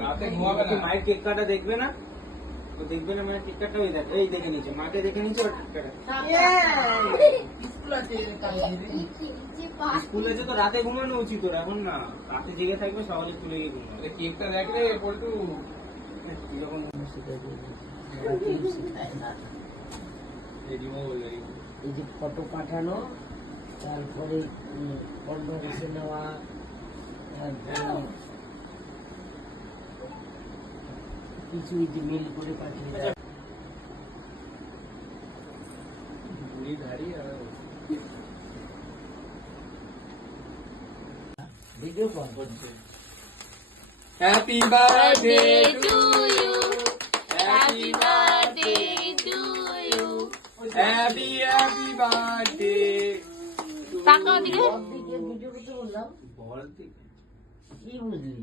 রাতে ঘুমাবে না। মায়ের কেক কাটা দেখবে না, তো দেখবে না মায়ের কেক কাটা। ওই দেখ, এই দেখে নিচ্ছে, মাকে দেখে নিচ্ছে ওর কেক কাটা। স্কুল আছে তো রাতে ঘুমানো উচিত ওর, এখন না। রাতে জেগে থাকবে, সকালে স্কুলে গিয়ে ঘুমাবে। কেকটা দেখলে পল্টু যখন এই যে ফটো পাঠানো, তারপরে কনভারসেশন নেওয়া, তারপরে কিছু এই যে মেল করে পাঠিয়ে দেয়। ভিডিও কল করছে। Happy birthday to you. Happy birthday to you. Happy birthday. তাকাও দিকে। ভিডিও করতে বললাম, বল দিকে কি বুঝলি?